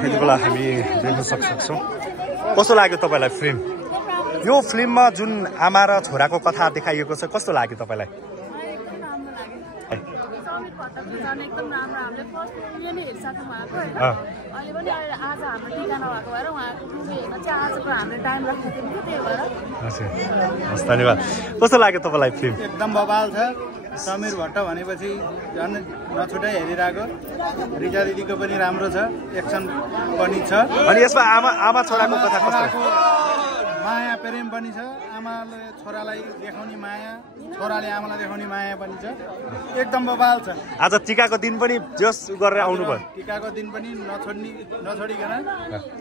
यति बेला हामी देख्न सक्छौँ। कस्तो लाग्यो तपाईँलाई फिल्म? यो फिल्ममा जुन आमा र छोराको कथा देखाइएको छ कस्तो लाग्यो तपाईँलाई? धन्यवाद। कस्तो लाग्यो तपाईँलाई फिल्म? एकदम बवाल छ। समीर भट्ट भनेपछि झन् नछुटाइ हेरिरहेको। रिचा दिदीको पनि राम्रो छ, एक्सन पनि छ। अनि यसमा आमा छोराको कथा कस्तो? माया प्रेम पनि छ। आमाले छोरालाई देखाउने माया, छोराले आमालाई देखाउने माया पनि छ। एकदम बवाल छ। आज टिकाको दिन पनि जोस गरेर आउनु भयो। टिकाको दिन पनि नछोडिकन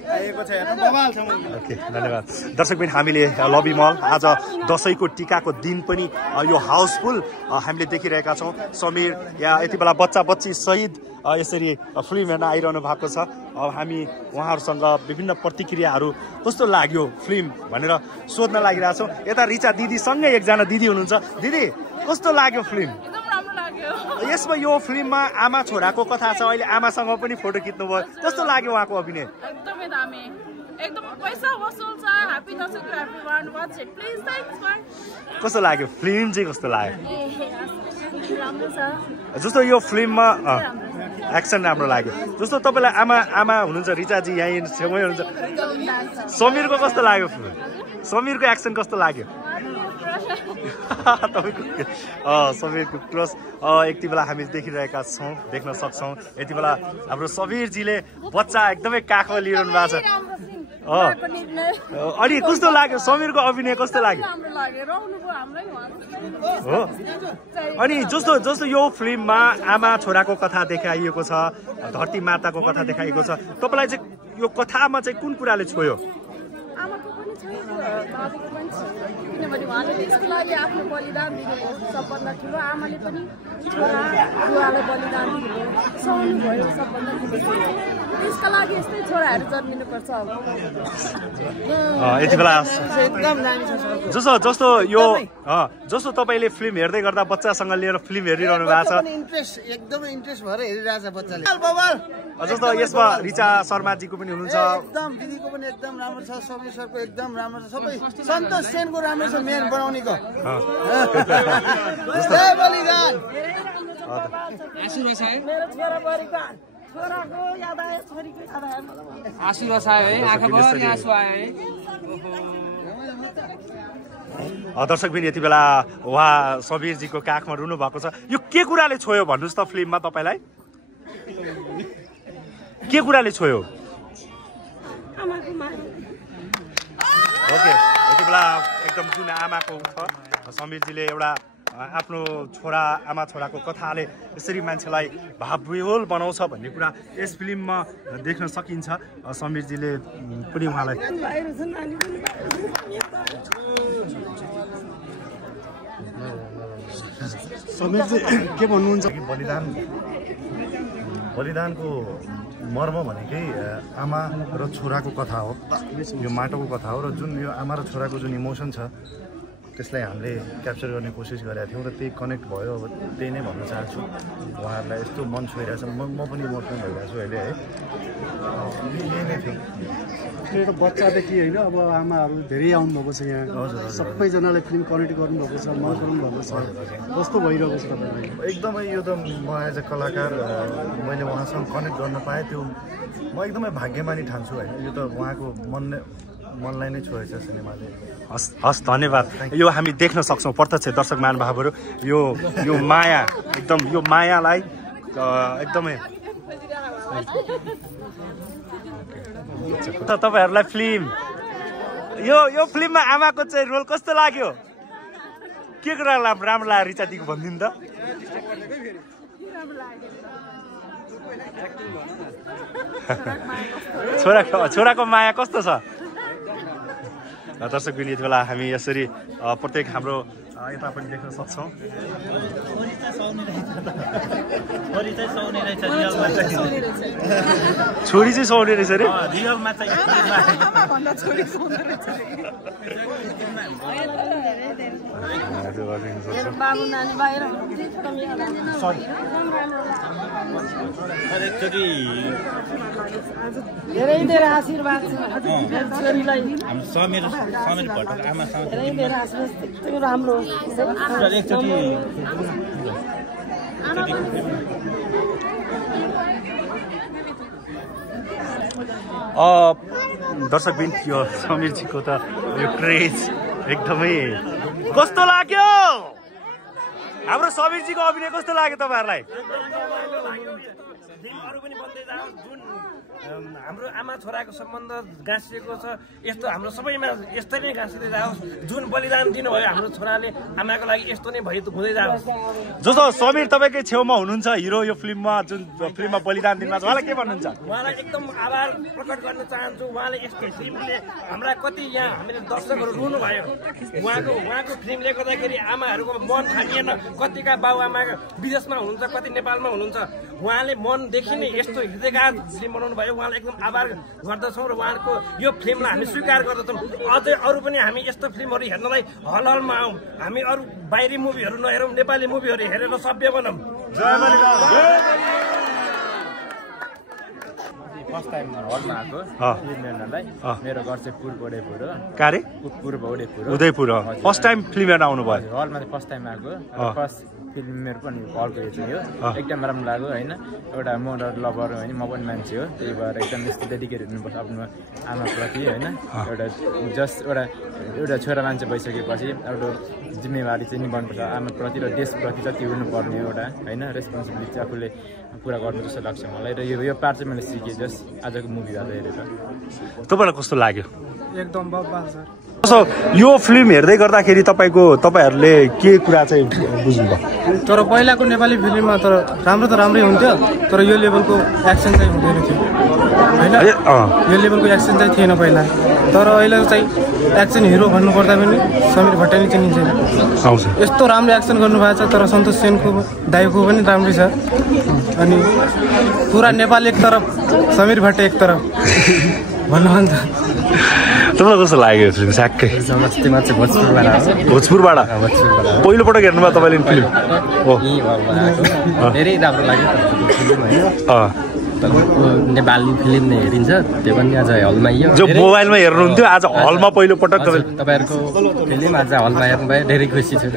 आएको छ। हेर्नु बवाल छ। ओके, धन्यवाद। दर्शकबिन, हामीले लबी मल आज दसैँको टिकाको दिन पनि यो हाउसफुल हामीले देखिरहेका छौँ। समीर या यति बेला बच्चा बच्ची सहित यसरी फिल्म हेर्न आइरहनु भएको छ। अब हामी उहाँहरूसँग विभिन्न प्रतिक्रियाहरू कस्तो लाग्यो फिल्म भनेर सोध्न लागिरहेछौँ। यता रिचा दिदीसँगै एकजना दिदी हुनुहुन्छ। दिदी, कस्तो लाग्यो फिल्म? यसमा यो फिल्ममा आमा छोराको कथा छ। अहिले आमासँग पनि फोटो खिच्नुभयो। कस्तो लाग्यो उहाँको अभिनय? एकदमै दामी, एकदम पैसा वसुल छ। Happy Dashain to everyone. Watch it please. Thanks for. कस्तो लाग्यो फिल्म चाहिँ? कस्तो लाग्यो? राम्रो छ। जस्तो यो फिल्ममा एक्सन राम्रो लाग्यो। जस्तो तपाईँलाई आमा हुनुहुन्छ रिचाजी, यहीँ छेउमै हुनुहुन्छ। समीरको कस्तो लाग्यो फिल्म? समीरको एक्सन कस्तो लाग्यो? तपाईँको समीरको क्रस यति बेला हामी देखिरहेका छौँ, देख्न सक्छौँ। यति बेला हाम्रो समीरजीले बच्चा एकदमै काखमा लिइरहनु भएको छ। अनि कस्तो लाग्यो समीरको अभिनय? कस्तो लाग्यो? हो। अनि जस्तो यो फिल्ममा आमा छोराको कथा देखाइएको छ, धरती माताको कथा देखाइएको छ। तपाईँलाई चाहिँ यो कथामा चाहिँ कुन कुराले छोयो? आमाको पनि छ, बाबुको पनि छ। किनभने उहाँले त्यसको लागि आफ्नो बलिदान दिनुभयो। सबभन्दा ठुलो आमाले पनि छोरा बुवालाई बलिदान दिनुभयो, सहनु भयो सबभन्दा ठुलो। त्यसका लागि यस्तै छोराहरू जन्मिनुपर्छ। यति बेला एकदम दामी छ। जस्तो यो जस्तो तपाईँले फिल्म हेर्दै गर्दा बच्चासँग लिएर फिल्म हेरिरहनु भएको छ। एकदमै इन्ट्रेस्ट भएर हेरिरहेछ बच्चाले। जस्तो यसमा रिचा शर्माजीको पनि हुनुहुन्छ। एकदम दिदीको पनि एकदम राम्रो छ। समीर सरको एकदम राम्रो छ। सबै सन्तोष सेनको राम्रो छ। मेन बनाउनेको आँसु रसायो मेरो छोरा बरिकान छोराको याद आयो, छोरीको याद आयो। आँसु रसायो है, आँखाभरि आँसु आयो है। दर्शकबिन, यति बेला उहाँ समीरजीको काखमा रुनु भएको छ। यो के कुराले छोयो भन्नुहोस् त फिल्ममा तपाईँलाई? के कुराले छोयो? ओके, यति बेला एकदम जुन आमाको छ, समीरजीले एउटा आफ्नो छोरा आमा छोराको कथाले यसरी मान्छेलाई भावविह्वल बनाउँछ भन्ने कुरा यस फिल्ममा देख्न सकिन्छ। समीरजीले पनि उहाँलाई समीरजी के भन्नुहुन्छ? बलिदानको मर्म भनेकै आमा र छोराको कथा हो। यो माटोको कथा हो र जुन यो आमा र छोराको जुन इमोसन छ त्यसलाई हामीले क्याप्चर गर्ने कोसिस गरेका थियौँ र त्यही कनेक्ट भयो। अब त्यही नै भन्न चाहन्छु। उहाँहरूलाई यस्तो मन छोइरहेछ, म पनि इमोसनल भइरहेको छु अहिले है। यही नै थियो। एउटा बच्चादेखि होइन, अब आमाहरू धेरै आउनुभएको छ यहाँ। सबैजनाले फिल्म कनेक्ट गर्नुभएको छ, मन पराउनु भएको छ। कस्तो भइरहेको छ तपाईँलाई? एकदमै यो त म एज अ कलाकार मैले उहाँसँग कनेक्ट गर्न पाएँ, त्यो म एकदमै भाग्यमानी ठान्छु होइन। यो त उहाँको मनलाई नै छोएछ सिनेमाले। हस्, धन्यवाद। यो हामी देख्न सक्छौँ प्रत्यक्ष दर्शक महानुभावहरू। यो माया, एकदम यो मायालाई एकदमै तपाईँहरूलाई फिल्म यो फिल्ममा आमाको चाहिँ रोल कस्तो लाग्यो? के कुरा राम्रो लाग्यो रिचाजीको भनिदिनु त। छोराको माया कस्तो छ? दर्शक यति बेला हामी यसरी प्रत्येक हाम्रो यता पनि देख्न सक्छौँ। छोरी चाहिँ सुहाउने रहेछ अरे। मेरो बाबु नानी बाहिर धेरै धेरै आशीर्वाद छ छोरीलाई समीर भट्टको आमासँग धेरै धेरै आशीर्वाद एकदमै राम्रो दर्शकबिन यो समीरजीको त यो क्रेज एकदमै कस्तो लाग्यो हाम्रो समीरजीको अभिनय कस्तो लाग्यो तपाईँहरूलाई हाम्रो आमा छोराको सम्बन्ध गाँसिएको छ यस्तो हाम्रो सबैमा यस्तै नै गाँसिँदै जाओस् जुन बलिदान दिनुभयो हाम्रो छोराले आमाको लागि यस्तो नै हुँदै जाओस् जस्तो समीर तपाईँकै छेउमा हुनुहुन्छ हिरो यो फिल्ममा जुन फिल्ममा बलिदान दिनुभएको छ उहाँलाई के भन्नुहुन्छ उहाँलाई एकदम आभार प्रकट गर्न चाहन्छु उहाँले यस्तो फिल्मले हाम्रा कति यहाँ हामीले दर्शकहरू रुनुभयो उहाँको फिल्मले गर्दाखेरि आमाहरूको मन थामिएन कतिका बाबुआमा विदेशमा हुनुहुन्छ कति नेपालमा हुनुहुन्छ उहाँले मनदेखि नै यस्तो हृदयघात फिल्म बनाउनु भयो उहाँलाई एकदम आभार गर्दछौँ र उहाँको यो फिल्मलाई हामी स्वीकार गर्दछौँ अझै अरू पनि हामी यस्तो फिल्महरू हेर्नलाई हलमा आउँ हामी अरू बाहिरी मुभीहरू नहेरौँ नेपाली मुभीहरू हेरेर सभ्य बनौँ फर्स्ट टाइम हलमा आएको फिल्म हेर्नलाई मेरो घर चाहिँ उदयपुर फर्स्ट टाइम फिल्म हेर्न आउनु भयो हलमा चाहिँ फर्स्ट टाइम आएको फर्स्ट फिल्म मेरो पनि हलको यो चाहिँ हो एकदम राम्रो लाग्यो होइन एउटा म लभर होइन म पनि मान्छे हो त्यही भएर एकदम यस्तो डेडिकेट हुनुपर्छ आफ्नो आमाप्रति होइन एउटा जस्ट एउटा छोरा मान्छे भइसकेपछि एउटा जिम्मेवारी चाहिँ निभाउनुपर्छ आमाप्रति र देशप्रति जति हुनुपर्ने एउटा होइन रेस्पोन्सिबिलिटी चाहिँ आफूले पुरा गर्नु जस्तो लाग्छ मलाई र यो पार्ट चाहिँ मैले सिकेँ जस्ट आजको मुभीबाट हेरेर तपाईँलाई कस्तो लाग्यो एकदम बब्बाल सर यो फिल्म हेर्दै गर्दाखेरि तपाईँहरूले के कुरा चाहिँ बुझ्नुभयो तर पहिलाको नेपाली फिल्ममा तर राम्रै हुन्थ्यो तर यो लेभलको एक्सन चाहिँ हुँदैन थियो होइन यो लेभलको एक्सन चाहिँ थिएन पहिला तर अहिले चाहिँ एक्सन हिरो भन्नुपर्दा पनि समीर भट्ट नै चिनिन्छ यस्तो राम्रो एक्सन गर्नुभएको छ तर सन्तोष सेनको दाइको पनि राम्रै छ अनि पुरा नेपाल एक तरफ समीर भट्ट एक तरफ भन्नु त तपाईँलाई कस्तो लाग्यो फिल्म स्याक्कै भोजपुरबाट पहिलोपटक हेर्नुभयो तपाईँले फिल्म धेरै राम्रो लाग्यो नेपाली फिल्म नै हेरिन्छ त्यो पनि आज हलमा जो मोबाइलमा हेर्नुहुन्थ्यो आज हलमा पहिलोपटक तपाईँहरूको फिल्म आज हलमा हेर्नुभयो धेरै खुसी छु